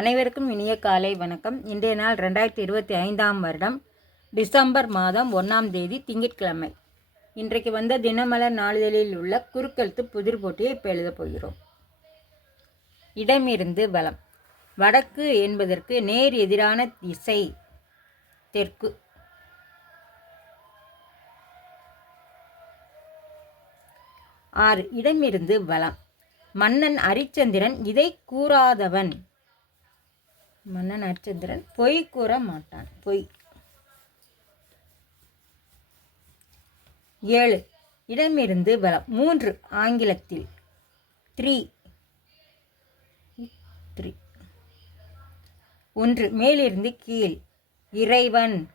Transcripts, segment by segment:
அனைவருக்கும் இனிய காலை வணக்கம். இன்றைய நாள் ரெண்டாயிரத்தி இருபத்தி ஐந்தாம் வருடம் டிசம்பர் மாதம் ஒன்றாம் தேதி திங்கட்கிழமை. இன்றைக்கு வந்த தினமலர் நாளிதழில் உள்ள குறுக்கெழுத்து புதிர் போட்டியை இப்போ எழுதப் போகிறோம். இடமிருந்து வலம். வடக்கு என்பதற்கு நேர் எதிரான திசை தெற்கு. ஆறு. இடமிருந்து வலம். மன்னன் அரிச்சந்திரன் இதை கூறாதவன். மன்னன் அரிச்சந்திரன் பொய் கூற மாட்டான். பொய். ஏழு. இடமிருந்து பலம் மூன்று. ஆங்கிலத்தில். த்ரீ. த்ரீ. ஒன்று. மேலிருந்து கீழ். இறைவன்.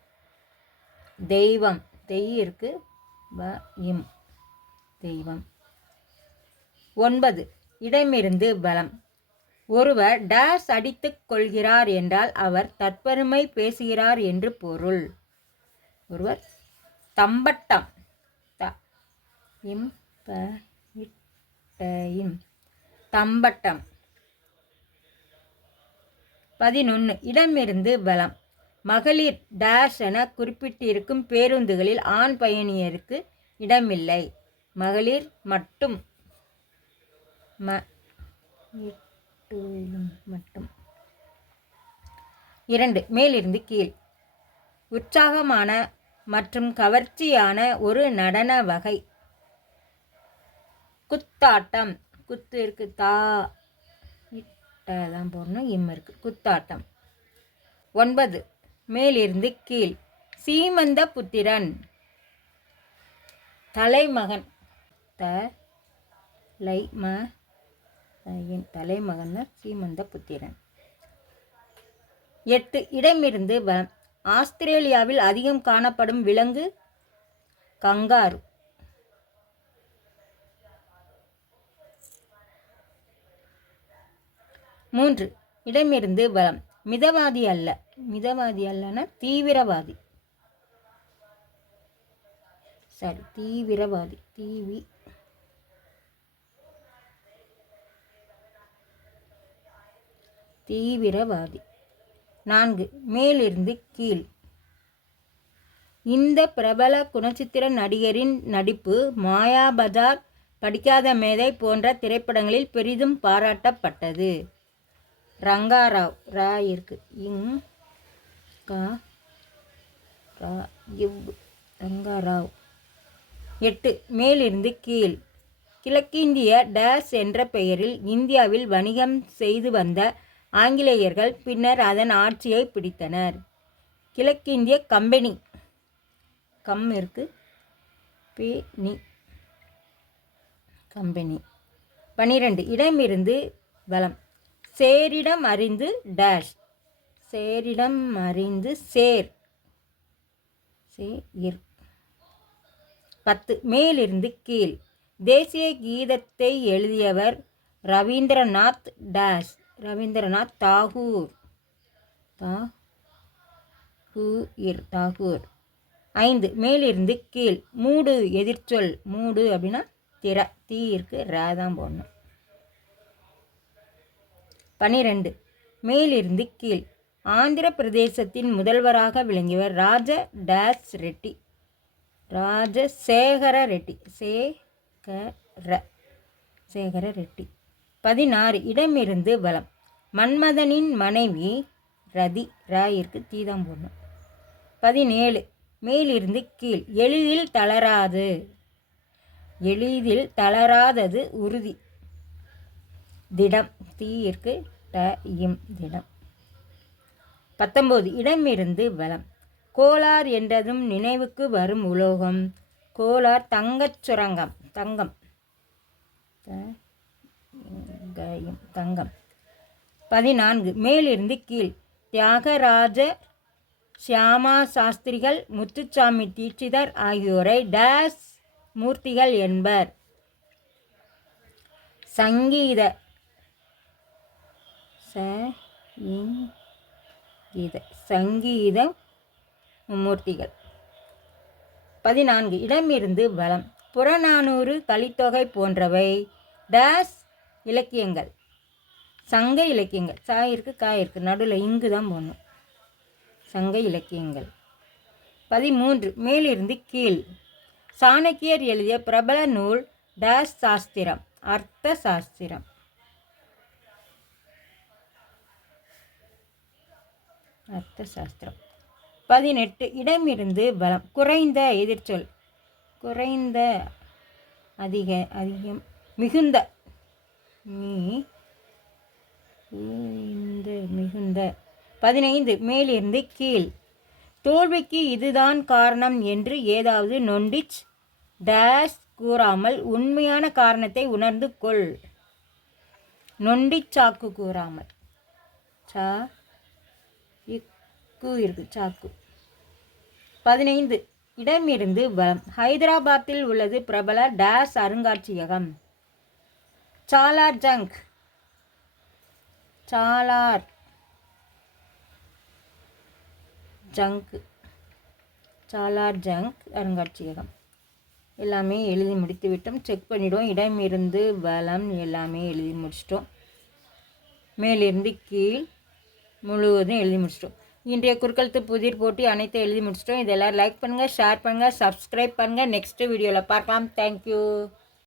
தெய்வம். தெய் இருக்கு. வ இம். தெய்வம். ஒன்பது. இடமிருந்து பலம் ஒருவர் டேஸ் அடித்து கொள்கிறார் என்றால் அவர் தற்பெருமை பேசுகிறார் என்று பொருள். ஒருவர் தம்பட்டம் த இம் இம் தம்பட்டம். பதினொன்று இடமிருந்து பலம் மகளிர் டேஷ் என குறிப்பிட்டிருக்கும் பேருந்துகளில் ஆண் பயணியருக்கு இடமில்லை. மகளிர் மட்டும் ம இட்டு மட்டும். இரண்டு மேலிருந்து கீழ். உற்சாகமான மற்றும் கவர்ச்சியான ஒரு நடன வகை. குத்தாட்டம். குத்து இருக்கு தா. இட்ட தான் போடணும் இம் இருக்கு. குத்தாட்டம். ஒன்பது மேலிருந்து கீழ். சீமந்த புத்திரன். தலைமகன். த லை ம என் தலைமகன் சீமந்த புத்திரன். எட்டு இடமிருந்து வ ஆஸ்திரேலியாவில் அதிகம் காணப்படும் விலங்கு கங்காரு. மூன்று இடமிருந்து பலம் மிதவாதி அல்ல. மிதவாதி அல்லனா தீவிரவாதி. சரி தீவிரவாதி தீவி தீவிரவாதி. நான்கு மேலிருந்து கீழ். இந்த பிரபல குணச்சித்திர நடிகரின் நடிப்பு மாயா பஜார் படிக்காத மேதை போன்ற திரைப்படங்களில் பெரிதும் பாராட்டப்பட்டது. ரங்காராவ் ரா இருக்கு. இங் கா ரா இவ் ரங்காராவ். எட்டு மேலிருந்து கீழ். கிழக்கிந்திய டேஸ் என்ற பெயரில் இந்தியாவில் வணிகம் செய்து வந்த ஆங்கிலேயர்கள் பின்னர் அதன் ஆட்சியை பிடித்தனர். கிழக்கிந்திய கம்பெனி. கம் இருக்கு. பே கம்பெனி. பனிரெண்டு. இடமிருந்து வளம் சேரிடம் அறிந்து டேஷ். சேரிடம் அறிந்து சேர். சே இர். பத்து. மேலிருந்து கீழ். தேசிய கீதத்தை எழுதியவர் ரவீந்திரநாத் டேஷ். ரவீந்திரநாத் தாகூர். தாகூர் தாகூர். ஐந்து மேலிருந்து கீழ். மூடு எதிர்ச்சொல். மூடு அப்படின்னா திற தீ இருக்கு தான் போடணும். பனிரெண்டு மேலிருந்து கீழ். ஆந்திர பிரதேசத்தின் முதல்வராக விளங்கியவர் ராஜ டேஸ் ரெட்டி. ராஜசேகர ரெட்டி. சேகர சேகர ரெட்டி. பதினாறு இடமிருந்து வலம். மன்மதனின் மனைவி ரதி ராயிற்கு தீதம் போடணும் பதினேழு மேலிருந்து கீழ். எளிதில் தளராது. எளிதில் தளராதது உறுதி. திடம் தீயிற்கு ட இம் திடம். பத்தொம்போது இடமிருந்து வலம். கோலார் என்றதும் நினைவுக்கு வரும் உலோகம். கோலார் தங்கச் சுரங்கம். தங்கம். தங்கம் தங்கம். பதினான்கு. மேலிருந்து கீழ். தியாகராஜ சியாமா சாஸ்திரிகள் முத்துச்சாமி தீட்சிதர் ஆகியோரை டேஸ் மூர்த்திகள் என்பர். சங்கீத. சீத சங்கீத மூர்த்திகள். பதினான்கு. இடமிருந்து வலம். புறநானூறு கலித்தொகை போன்றவை டேஸ் இலக்கியங்கள். சங்க இலக்கியங்கள். சா இருக்குது கா இருக்குது நடுவில் இங்கு தான் போடணும். சங்க இலக்கியங்கள். பதிமூன்று மேலிருந்து கீழ். சாணக்கியர் எழுதிய பிரபல நூல் டேஸ் சாஸ்திரம் அர்த்த சாஸ்திரம். அர்த்த சாஸ்திரம். பதினெட்டு இடமிருந்து பலம் குறைந்த எதிர்ச்சொல். குறைந்த அதிக அதிகம் மிகுந்த நீ இந்த மிகுந்த. பதினைந்து மேலிருந்து கீழ். தோல்விக்கு இதுதான் காரணம் என்று ஏதாவது நொண்டிச் டேஷ் கூறாமல் உண்மையான காரணத்தை உணர்ந்து கொள். நொண்டிச் சாக்கு கூறாமல். சா இக்கு இருக்கு சாக்கு. பதினைந்து இடமிருந்து வலம் ஹைதராபாத்தில் உள்ளது பிரபல டேஸ் அருங்காட்சியகம். சாலார் ஜங்க் சாலார் ஜங்க் சாலார் ஜங்க் அருங்காட்சியகம் எல்லாமே எழுதி முடித்து விட்டோம் செக் பண்ணிவிடுவோம் இடமிருந்து பலம் எல்லாமே எழுதி முடிச்சிட்டோம். மேலிருந்து கீழ் முழுவதும் எழுதி முடிச்சிட்டோம். இன்றைய குறுக்கழுத்து புதிர் போட்டி அனைத்தும் எழுதி முடிச்சிட்டோம். இதெல்லாம் லைக் பண்ணுங்கள் ஷேர் பண்ணுங்கள் சப்ஸ்கிரைப் பண்ணுங்கள் நெக்ஸ்ட்டு வீடியோவில் பார்க்கலாம். தேங்க்யூ